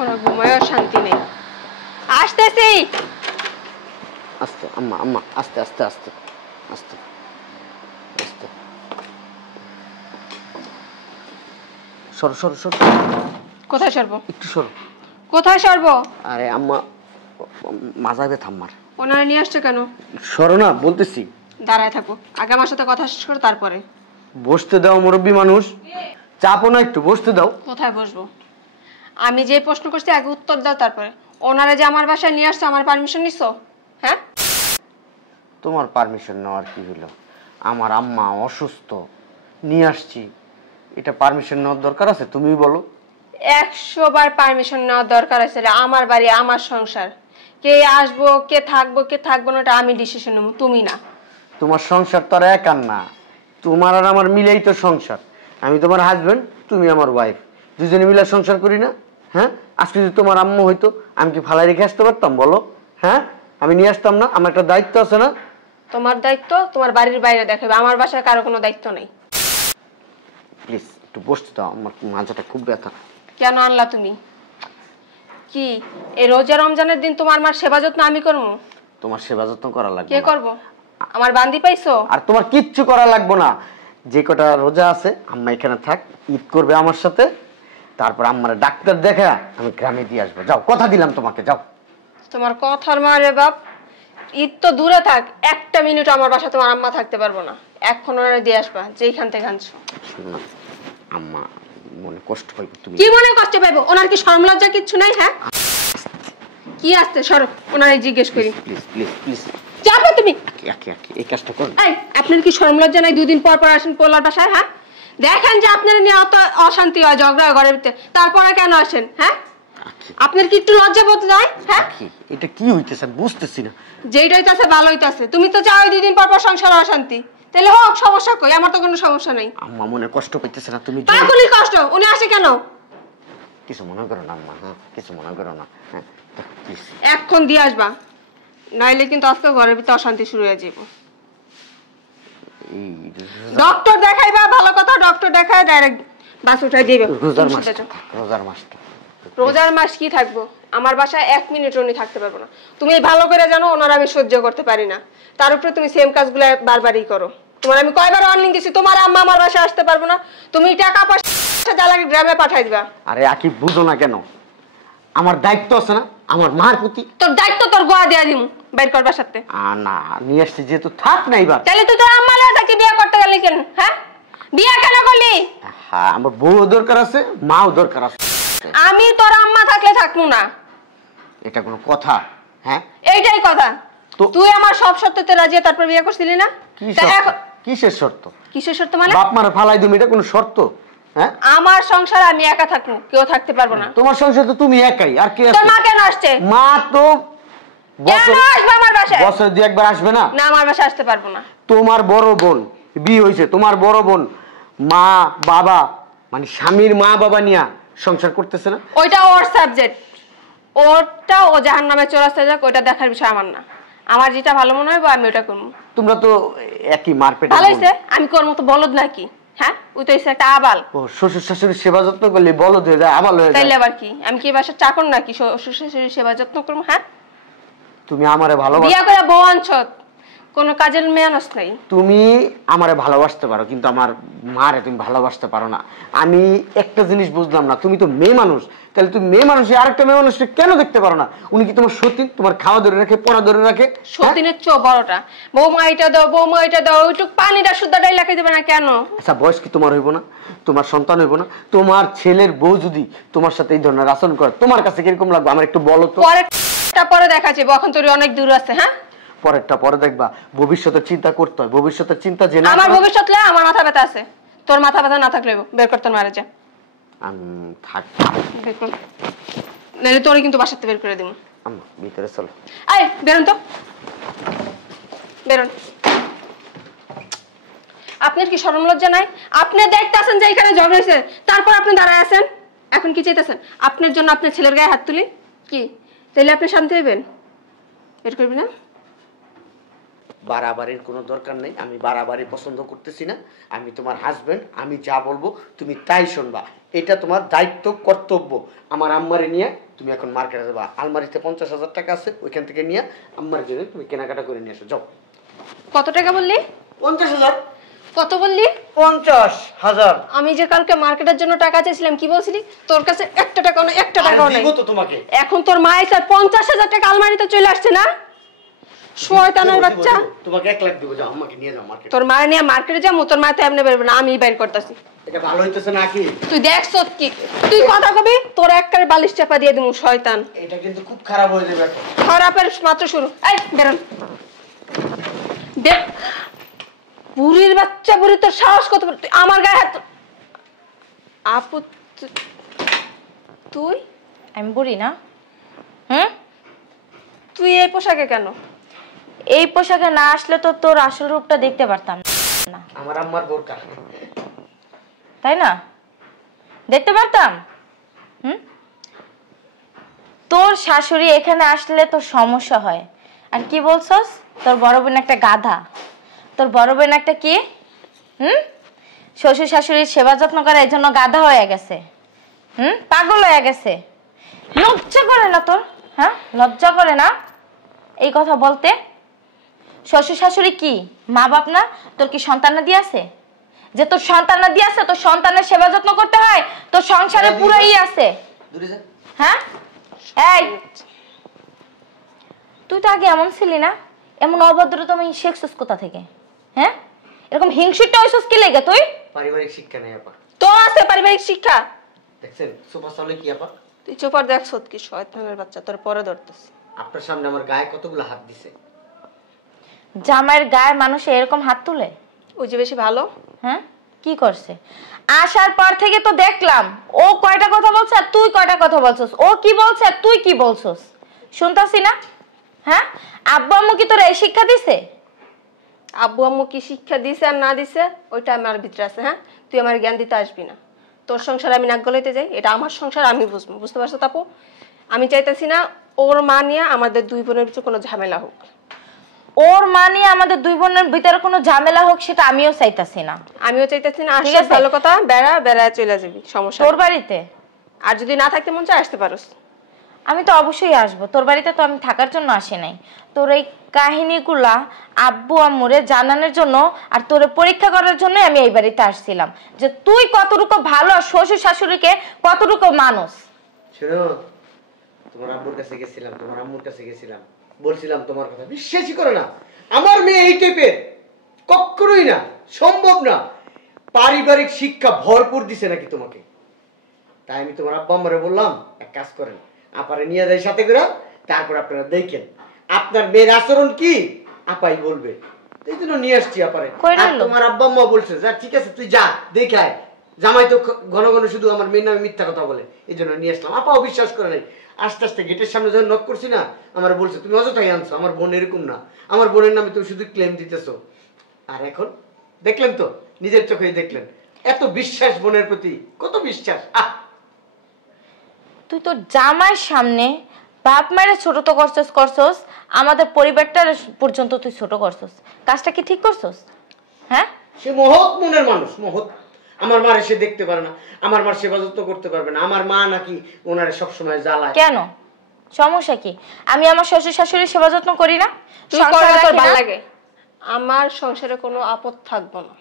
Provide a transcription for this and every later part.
ওরা ঘুমায় শান্তি নেই। আসতেছি। আস্তে আম্মা আম্মা আস্তে আস্তে আস্তে আস্তে আস্তে সরো সরো সরো। কোথায় সরবো? একটু সরো। কোথায় সরবো? আরে আম্মা মাজা ব্যথা আমার। ওনারা নিয়ে আসছে কেন? সরো না বলতেছি। দাঁড়ায় থাকো, আগে আমার সাথে কথা শেষ করো তারপরে। বসতে দাও মুরব্বী মানুষ, চাপো না একটু, বসতে দাও। কোথায় বসবো? আমি যে প্রশ্ন করছি আগে উত্তর দাও তারপরে। ওনারা যে আমার বাসায় নিয়ে আসছে আমার পারমিশন নিছো? হ্যাঁ, তোমার পারমিশন নেওয়ার কি হলো? আমার আম্মা অসুস্থ, নিয়ে আসছি, এটা পারমিশন নেওয়ার দরকার আছে? তুমিই বলো। 100 বার পারমিশন নেওয়ার দরকার আছে। আমার বাড়ি, আমার সংসার, কে আসবো কে থাকবো না এটা আমি ডিসিশন নেবো, তুমি না। তোমার সংসার তো আর একার না, তোমার আর আমার মিলেই তো সংসার। আমি তোমার হাজবেন্ড, তুমি আমার ওয়াইফ, দুজনে মিলে সংসার করি না? হ্যাঁ, আজকে যদি তোমার আম্মু হইতো আমি কি ফালাই রেখে আসতে পারতাম বলো? হ্যাঁ, আমি নিয়ে আসতাম না? আমার একটা দায়িত্ব আছে না? তোমার দায়িত্ব তোমার বাড়ির বাইরে দেখাবে, আমার বাসায় কারো কোনো দায়িত্ব নেই। প্লিজ একটু বসতে দাও, আমার মাথাটা খুব ব্যথা। কেন আনলা তুমি? কি এই রোজা রমজানের দিন তোমার মার সেবা যত্ন আমি করবো? তোমার সেবা যত্ন করা লাগবে কে না। করবো? আমার বান্দি পাইছো? আর তোমার কিচ্ছু করা লাগবে না। যে কটা রোজা আছে আম্মা এখানে থাক, ঈদ করবে আমার সাথে, তারপর আম্মারে ডাক্তার দেখা আমি গ্রামে দিয়ে আসবো। যাও, কথা দিলাম তোমাকে, যাও। তোমার কথার মারে বাপ, ঈদ তো দূরে থাক, একটা মিনিট আমার বাসা তোমার আম্মা থাকতে পারবো না। এখন ওরা দিয়ে আসবা যেইখান থেকে আনছো। শোনো, আম্মা মনে কষ্ট পাইবে। তুমি কি মনে কষ্ট পাইবো? ওনার কি শরম লজ্জা কিচ্ছু নাই? হ্যাঁ, কি আসতে সরো, ওনারে জিজ্ঞেস করি। প্লিজ প্লিজ প্লিজ যাবে তুমি? এই কাজটা করুন। এই আপনার কি শরম লজ্জা নাই? 2 দিন পর পর আসেন পোলার বাসায়। হ্যাঁ, দেখেন যে আপনার নিয়ে অত অশান্তি হয়, ঝগড়া হয় ঘরের ভিতরে, তারপরে কেন আসেন? হ্যাঁ, আপনার কি একটু লজ্জা বোধ নাই? হ্যাঁ, এটা কি হইতেছে বুঝতেছি না। যেইটা হইতাছে ভালো হইতাছে। তুমি তো চাও 2 দিন পর পর সংসার অশান্তি, তাহলে হোক, সমস্যা কই? আমার তো কোনো সমস্যা নাই। আম্মা মনে কষ্ট পাইতেছে না? তুমি পাগলি কষ্ট, উনি আসে কেন? কিছু মনে করো না আম্মা, হ্যাঁ কিছু মনে করো না। হ্যাঁ প্লিজ এখন দিয়ে আসবা, নাইলে কিন্তু আজকে ঘরের ভিতরে অশান্তি শুরু হয়ে যাবে। ডক্টর দেখাইবা, ভালো কথা, ডক্টর দেখায় ডাইরেক্ট বাস উঠাই দিবে। রোজার মাস কি থাকবো? আমার বাসায় 1 মিনিট উনি থাকতে পারবো না। তুমি ভালো করে জানো ওনার আমি সহ্য করতে পারি না, তার উপরে তুমি সেম কাজগুলো বারবারই করো। তোমার আমি কয়বার ওয়ার্নিং দিছি তোমার আম্মা আমার বাসায় আসতে পারবো না, তুমি টাকা পয়সা জ্বালাকে গ্রামে পাঠাই দিবা। আরে আকি বুঝো না কেন? আমার দায়িত্ব আছে না আমার মার প্রতি। তোর দায়িত্ব তোর গোয়া দিয়া দিমু, বাইর কর বাসাতে। না নিয়ে আসছি যেহেতু থাক না এবার। তাহলে তুই তোর আম্মা লয়ে থাকি বিয়ে করতে গেলি কেন? হ্যাঁ, বিয়ে কেন করলি? হ্যাঁ, আমার বউ দরকার আছে, মাও দরকার আছে। আমি তোর আম্মা থাকলে থাকবো না। এটা কোনো কথা? হ্যাঁ, এইটাই কথা। তুই আমার সব শর্ততে রাজি তারপর বিয়ে করছিলি না? কিসের শর্ত? কিসের শর্ত মানে? বাপ মারে ফালাই দিবি, এটা কোনো শর্ত? হ্যাঁ, আমার সংসার আমি একা থাকবো, কেউ থাকতে পারবো না। তোমার সংসার তো তুমি একাই, আর কে আছে? তোর মা কেন আসছে? মা তো কেন আসবে আমার বাসায়? বছর 2-1 আসবে না? না, আমার বাসায় আসতে পারবো না। তোমার বড় বোন বিয়ে হয়েছে, তোমার বড় বোন মা বাবা মানে স্বামীর মা বাবা নিয়ে সংসার করতেছে না? ওইটা ওর সাবজেক্ট, ওটা ও জাহান্নামে চলে যাক, ওইটা দেখার বিষয় আমার না। আমার যেটা ভালো মনে হয় আমি ওটা করবো। তোমরা তো একই মারপেটের। ভালো হইছে, আমি কোর মতো বলদ নাকি? হ্যাঁ, ওই তো হইছে একটা আবাল। ও শ্বশুর শাশুড়ির সেবা যত্ন করলে বলদ হয়ে যায়, আবাল হয়ে যায়। তাইলে আবার কি? আমি কি বাসার চাকর নাকি শ্বশুর শাশুড়ির সেবা যত্ন করবো? হ্যাঁ, তুমি আমারে ভালোবাসো, বিয়া করে বউ আনছো, কোন কাজের মেয়ানস নাই। তুমি আমারে ভালোবাসতে পারো কিন্তু আমার মারে তুমি ভালোবাসতে পারো না। আমি একটা জিনিস বুঝলাম না, তুমি তো মেয়ে মানুষ, তাহলে তুমি মেয়ে মানুষে আরেকটা মেয়ে মানুষকে কেন দেখতে পারো না? উনি কি তোমার সতীন? তোমার খাওয়া ধরে রাখে, পড়া ধরে রাখে? সতীনের চো বড়টা, বৌমা এটা দাও, বৌমা এটা দাও, ওইটুক পানিটা শুদ্ধটাই লেখা দেবে না কেন? আচ্ছা, বয়স কি তোমার হইব না? তোমার সন্তান হইব না? তোমার ছেলের বউ যদি তোমার সাথে এই ধরনের আচরণ করে তোমার কাছে কিরকম লাগবে আমার একটু বলো তো। পরে দেখা যাবে, এখন তোর অনেক দূর আছে। হ্যাঁ, পরেরটা পরে দেখবা, ভবিষ্যতের চিন্তা করতে হয়। ভবিষ্যতের চিন্তা যে না, আমার ভবিষ্যৎ লয়ে আমার মাথা ব্যথা আছে, তোর মাথা ব্যথা না থাকলে বের করতে মারা যা। আমি থাক, বের কর, নাহলে তোরে কিন্তু বাসাতে বের করে দিব। আম্মা ভিতরে চলো। এই বেরোন তো, বেরোন। আপনার কি শরম লজ্জা নাই? আপনি দেখতেছেন যে এখানে ঝগড়া হয়েছে, তারপর আপনি দাঁড়ায় আছেন। এখন কি চাইতেছেন? আপনার জন্য আপনার ছেলের গায়ে হাত তুলি কি? তাহলে আপনি শান্তি হইবেন? বের করবি না? বাড়াবাড়ির কোনো দরকার নেই, আমি বাড়াবাড়ি পছন্দ করতেছি না। আমি তোমার হাজবেন্ড, আমি যা বলবো তুমি তাই শুনবা। এটা তোমার দায়িত্ব, কর্তব্য। আমার আম্মারে নিয়ে তুমি এখন মার্কেটে যাবা, আলমারিতে 50,000 টাকা আছে, ওইখান থেকে নিয়ে আম্মার জন্য তুমি কেনাকাটা করে নিয়ে এসো, যাও। কত টাকা বললি? 50,000। কত বললি? 50,000। আমি যে কালকে মার্কেটের জন্য টাকা চাইছিলাম, কি বলছিলি? তোর কাছে একটা টাকাও না, একটা টাকাও নাই। দিব তো তোমাকে। এখন তোর মা এসে 50,000 টাকা আলমারিতে চলে আসছে না? শয়তানের বাচ্চা। তোমাকে 1 লাখ দিব, যাও আম্মাকে নিয়ে যাও মার্কেটে। তোর মা নিয়ে মার্কেটে যাবো, তোর মা তো এমনি বেরবে না, আমি বাইর করতেছি। এটা ভালো হইতেছে নাকি? তুই দেখছ কি? তুই কথা কবি, তোর একবারে বালিশ চাপা দিয়ে দিমু, শয়তান। এটা কিন্তু খুব খারাপ হয়ে যাবে এখন। খারাপের মাত্র শুরু। এই বেরোন। দেখ বুড়ির বাচ্চা, বুড়ি তোর সাহস কত বড়? তুই আমার গায়ে হাত। আপু তুই? আমি বুড়ি না? হুম? তুই এই পোশাকে কেন? এই পোশাকে না আসলে তো তোর আসল রূপটা দেখতে পারতাম না। আমার আম্মার বোরকা, তাই না? দেখতে পারতাম। হুম? তোর শাশুড়ি এখানে আসলে তোর সমস্যা হয়। আর কি বলছস? তোর বড় বোন একটা গাধা। তোর বড় বোন একটা কি? শ্বশুর শাশুড়ির সেবা যত্ন করে, এই জন্য গাধা হয়ে গেছে। পাগল হয়ে গেছে। লজ্জা করে না তোর? হ্যাঁ, লজ্জা করে না এই কথা বলতে? শ্বশুর শাশুড়ি কি মা বাপ না? তোর কি সন্তান না দিয়েছে? যে তোর সন্তান না দিয়েছে, তোর সন্তানের সেবা যত্ন করতে হয়, তোর সংসারে পুরোই আছে। হ্যাঁ, এই তুই তো আগে এমন ছিলি না? এমন অভদ্র তুমি শিখছিস কোথা থেকে? হ্যাঁ, এরকম হিংসুটটা হইছিস কি লেগে তুই? পারিবারিক শিক্ষা নেই আপা। তো আছে পারিবারিক শিক্ষা। দেখছেন সুপার সালে কি আপা? তুই চোপার দেখছ কি শয়তানের বাচ্চা, তোর পরে ধরতেছিস। আপনার সামনে আমার গায়ে কতগুলো হাত দিছে। জামাইয়ের গায়ে মানুষ এরকম হাত তুলে? ওই যে বেশি ভালো। হ্যাঁ, কি করছে? আসার পর থেকে তো দেখলাম ও কয়টা কথা বলছে আর তুই কয়টা কথা বলছস। ও কি বলছে আর তুই কি বলছস শুনতাছি না? হ্যাঁ, আব্বু আম্মু কি তোর এই শিক্ষা দিছে? আব্বু আম্মু কি শিক্ষা দিছে আর না দিছে ওইটা আমার ভিতরে আছে। হ্যাঁ, তুই আমার জ্ঞান দিতে আসবি না। তোর সংসার আমি নাক গলাইতে যাই, এটা আমার সংসার, আমি বুঝবো। বুঝতে পারছো তাপু? আমি চাইতেছি না ওর মা নিয়ে আমাদের দুই বোনের ভিতরে কোনো ঝামেলা হোক। ওর মা নিয়ে আমাদের দুই বোনের ভিতরে কোনো ঝামেলা হোক সেটা আমিও চাইতাছি না। আমিও চাইতেছি না। আসলে ভালো কথা, বেড়ায় চলে যাবি, সমস্যা তোর বাড়িতে। আর যদি না থাকতে মন চায় আসতে পারোস। আমি তো অবশ্যই আসবো তোর বাড়িতে, তো আমি থাকার জন্য আসি নাই। তোর এই কাহিনীগুলা আব্বু আম্মুরে জানানোর জন্য আর তোরে পরীক্ষা করার জন্য আমি এই বাড়িতে আসছিলাম, যে তুই কতটুকু ভালো, শ্বশুর শাশুড়িকে কতটুকু মানুষ। শুনো, তোমার আম্মুর কাছে গেছিলাম, তোমার আম্মুর কাছে গেছিলাম, বলছিলাম তোমার কথা, বিশ্বাসই করে না। আমার মেয়ে এই টাইপের কখনোই না, সম্ভব না। পারিবারিক শিক্ষা ভরপুর দিছে নাকি তোমাকে? তাই আমি তোমার আব্বা আম্মারে বললাম এক কাজ করেন, আপারে নিয়ে যাই সাথে করে, তারপর আপনারা দেখেন আপনার মেয়ের আচরণ কি আপাই বলবে। এই জন্য নিয়ে আসছি আপারে। আর তোমার আব্বা আম্মা বলছে যা ঠিক আছে তুই যা দেখায়। জামাই তো ঘন ঘন শুধু আমার মেয়ের নামে মিথ্যা কথা বলে, এই জন্য নিয়ে আসলাম। আপাও বিশ্বাস করে নাই। আস্তে আস্তে গেটের সামনে যখন নক করছি না, আমার বলছে তুমি অযথাই আনছো, আমার বোন এরকম না, আমার বোনের নামে তুমি শুধু ক্লেম দিতেছো। আর এখন দেখলেন তো, নিজের চোখেই দেখলেন এত বিশ্বাস বোনের প্রতি, কত বিশ্বাস। তুই তোর জামাইয়ের সামনে বাপ মায়ের ছোট তো করছস, আমাদের পরিবারটার পর্যন্ত তুই ছোট করছস। কাজটা কি ঠিক করছস? হ্যাঁ, সে মহৎ মনের মানুষ, মহৎ। আমার মার এসে দেখতে পারে না, আমার মার সেবা যত্ন করতে পারবে না। আমার মা নাকি ওনারে সবসময় জ্বালায়। কেন? সমস্যা কি? আমি আমার শ্বশুর শাশুড়ির সেবা যত্ন করি না? তোর ভালো লাগে? আমার সংসারে কোনো আপদ থাকবো না।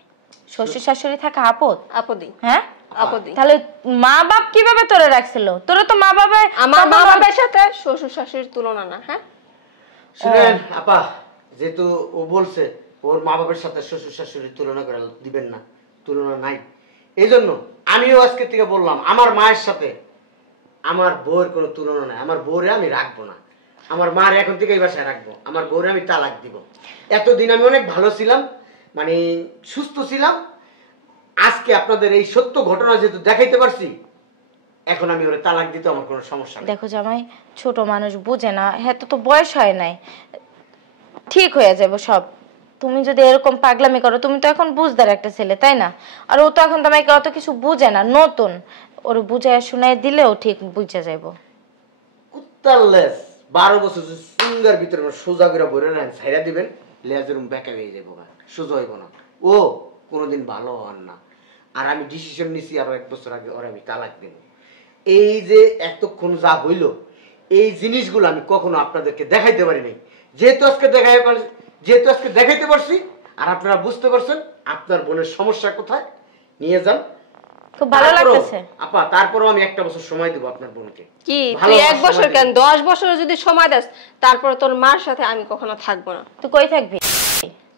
শ্বশুর শাশুড়ি থাকা আপদ? আপদই। হ্যাঁ, আপদই। তাহলে মা বাপ কিভাবে তোরে রাখছিল? তোরা তো মা বাবা, আমার মা বাবার সাথে শ্বশুর শাশুড়ির তুলনা না। হ্যাঁ শুনেন আপা, যেহেতু ও বলছে ওর মা বাবার সাথে শ্বশুর শাশুড়ির তুলনা করে দিবেন না, তুলনা নাই, এই জন্য আমিও আজকে থেকে বললাম আমার মায়ের সাথে আমার বউয়ের কোনো তুলনা নাই। আমার বউরে আমি রাখবো না, আমার মার এখন থেকে এই বাসায় রাখবো, আমার বউরে আমি তালাক দিব। এতদিন আমি অনেক ভালো ছিলাম, মানে সুস্থ ছিলাম। আজকে আপনাদের এই সত্য ঘটনা যেহেতু দেখাইতে পারছি, এখন আমি ওরে তালাক দিতে আমার কোনো সমস্যা নেই। দেখো জামাই, ছোট মানুষ বুঝে না, হ্যাঁ তো বয়স হয় নাই, ঠিক হয়ে যাবে সব। তুমি যদি এরকম পাগলামি করো, তুমি তো এখন বুঝদার একটা ছেলে, তাই না? আর ও তো এখন তোমাকে অত কিছু বুঝে না, নতুন। ওর বুঝায় শুনাই দিলেও ঠিক বুঝে যাইব। কুত্তার লেস 12 বছর সুন্দর ভিতরে সোজা করে ভরে নেন, ছাইরা দিবেন, লেজেরুম বেঁকা হয়ে যাবো, সোজা হইব না, ও কোনোদিন ভালো হন না। আর আমি ডিসিশন নিছি আরো 1 বছর আগে ওর আমি তালাক দেব। এই যে এতক্ষণ যা হইল, এই জিনিসগুলো আমি কখনো আপনাদেরকে দেখাইতে পারি নাই। যেহেতু আজকে দেখাইতে পারছি আর আপনারা বুঝতে পারছেন আপনার বোনের সমস্যা কোথায়, নিয়ে যান। খুব ভালো লাগতেছে আপা, তারপরও আমি 1 বছর সময় দেব আপনার বোনকে। কি তুই 1 বছর কেন 10 বছর যদি সময় দাস, তারপর তোর মার সাথে আমি কখনো থাকবো না। তুই কই থাকবি?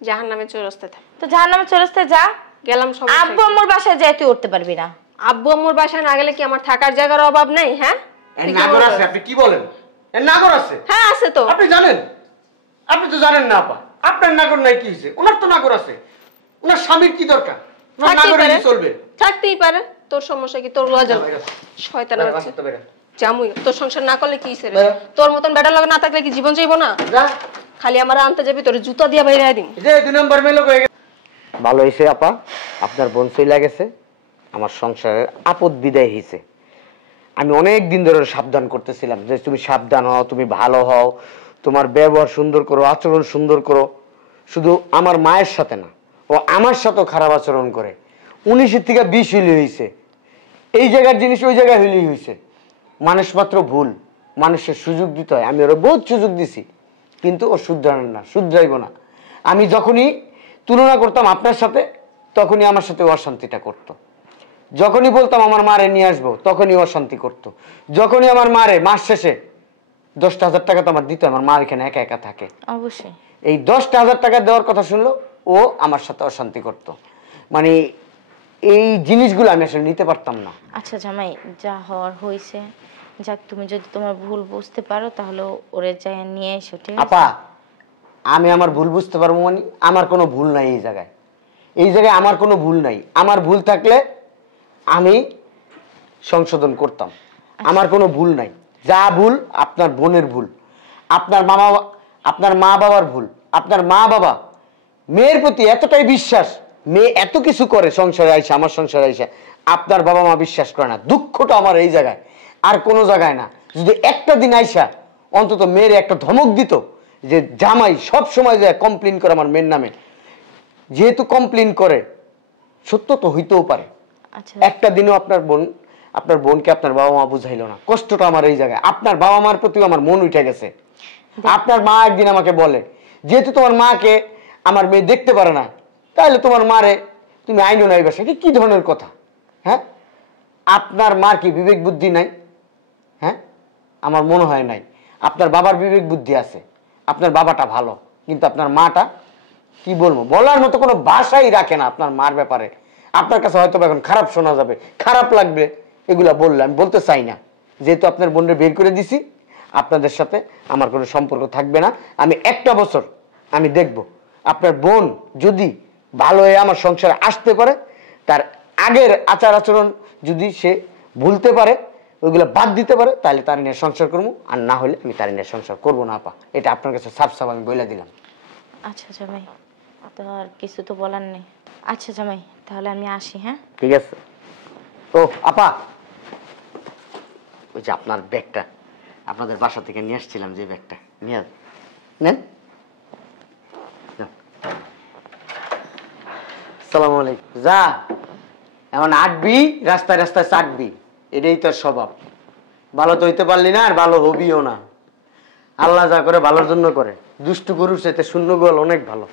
জাহান্নামে চৌরাস্তায় থাক। তো জাহান্নামে চৌরাস্তায় যা। গেলাম। আব্বু আম্মুর বাসায় যাই তুই উঠতে পারবি না? আব্বু আম্মুর বাসায় না গেলে কি আমার থাকার জায়গার অভাব নেই? হ্যাঁ নাগর আছে, আপনি কি বলেন? নাগর আছে? হ্যাঁ আছে তো। আপনি জানেন? আপনি তো জানেন না আপা, আপনার নাগর নাই কি হয়েছে? ওনার তো নাগর আছে। ওনার স্বামীর কি দরকার? ওনার নাগরই চলবে। থাকতেই পারে, তোর সমস্যা কি? তোর লজ্জা শয়তানের বাচ্চা। জামুই তোর সংসার না করলে কি হইছে রে? তোর মতন বেটার লগে না থাকলে কি জীবন যাইবো না? খালি আমার আনতে যাবি, তোর জুতা দিয়া বাইরে দিম। এই যে 2 নম্বর মেলো হয়ে গেছে। ভালো হইছে আপা, আপনার বোন চলে গেছে, আমার সংসারের আপদ বিদায় হইছে। আমি অনেক দিন ধরে সাবধান করতেছিলাম যে তুমি সাবধান হও, তুমি ভালো হও, তোমার ব্যবহার সুন্দর করো, আচরণ সুন্দর করো। শুধু আমার মায়ের সাথে না, ও আমার সাথেও খারাপ আচরণ করে। 19 থেকে 20 হইলে হইছে। এই জায়গার জিনিস ওই জায়গায় হইলেই হইছে। মানুষ মাত্র ভুল, মানুষের সুযোগ দিতে হয়। আমি ওরা বহুত সুযোগ দিছি, কিন্তু ও শুধরান না, শুধরাইব না। আমি যখনই তুলনা করতাম আপনার সাথে, তখনই আমার সাথে অশান্তিটা করতো। যখনই বলতাম আমার মারে নিয়ে আসবো, তখনই অশান্তি করতো। যখনই আমার মারে মাস শেষে 10,000 টাকা তো আমার দিত, আমার মা এখানে একা একা থাকে, অবশ্যই এই 10,000 টাকা দেওয়ার কথা শুনলো ও আমার সাথে অশান্তি করতো। মানে এই জিনিসগুলো আমি আসলে নিতে পারতাম না। আচ্ছা জামাই, যা হওয়ার হয়েছে, যাক, তুমি যদি তোমার ভুল বুঝতে পারো তাহলে ওরে যাই নিয়ে এসো, ঠিক আছে? আপা, আমি আমার ভুল বুঝতে পারবো মানে আমার কোনো ভুল নাই এই জায়গায়। এই জায়গায় আমার কোনো ভুল নাই। আমার ভুল থাকলে আমি সংশোধন করতাম। আমার কোনো ভুল নাই। যা ভুল আপনার বোনের ভুল, আপনার মা বাবার ভুল। আপনার মা বাবা মেয়ের প্রতি এতটাই বিশ্বাস, মেয়ে এত কিছু করে সংসারে আইসা, আমার সংসারে আইসা, আপনার বাবা মা বিশ্বাস করে না। দুঃখটা আমার এই জায়গায়, আর কোনো জায়গায় না। যদি একটা দিন আইসা অন্তত মেয়ের একটা ধমক দিত যে জামাই সব সময় যায় কমপ্লেন করে আমার মেয়ের নামে, যেহেতু কমপ্লেন করে সত্য তো হইতেও পারে। আচ্ছা, একটা দিনও আপনার বোনকে আপনার বাবা মা বুঝাইলো না। কষ্টটা আমার এই জায়গায়। আপনার বাবা মার প্রতিও আমার মন উঠে গেছে। আপনার মা একদিন আমাকে বলে, যেহেতু তোমার মাকে আমার মেয়ে দেখতে পারে না, তাহলে তোমার মারে তুমি আইনো নাই বাসা। এটা কি ধরনের কথা? হ্যাঁ, আপনার মার কি বিবেক বুদ্ধি নাই? হ্যাঁ, আমার মনে হয় নাই। আপনার বাবার বিবেক বুদ্ধি আছে, আপনার বাবাটা ভালো, কিন্তু আপনার মাটা কি বলবো, বলার মতো কোনো ভাষাই রাখে না আপনার মার ব্যাপারে। আপনার কাছে হয়তো এখন খারাপ শোনা যাবে, খারাপ লাগবে, এগুলা বললে আমি বলতে চাই না। যেহেতু আপনার বোনকে বের করে দিছি, আপনাদের সাথে আমার কোনো সম্পর্ক থাকবে না। আমি 1টা বছর আমি দেখব আপনার বোন যদি ভালো হয়ে আমার সংসারে আসতে পারে, তার আগের আচার আচরণ যদি সে ভুলতে পারে, ওইগুলো বাদ দিতে পারে, তাহলে তার নিয়ে সংসার করবো। আর না হলে আমি তার নিয়ে সংসার করবো না আপা। এটা আপনার কাছে সাফ সাফ আমি বলে দিলাম। আচ্ছা জামাই, তো আর কিছু তো বলার নেই। আচ্ছা জামাই, তাহলে আমি আসি। হ্যাঁ, ঠিক আছে। ও আপা, ওই যে আপনার ব্যাগটা আপনাদের বাসা থেকে নিয়ে আসছিলাম, যে ব্যাগটা নিয়ে নেন। সালাম আলাইকুম। যা এখন আটবি, রাস্তায় রাস্তায় চাটবি, এটাই তোর স্বভাব। ভালো তো হইতে পারলি না, আর ভালো হবিও না। আল্লাহ যা করে ভালোর জন্য করে। দুষ্টু গরুর চাইতে শূন্য গোয়াল অনেক ভালো।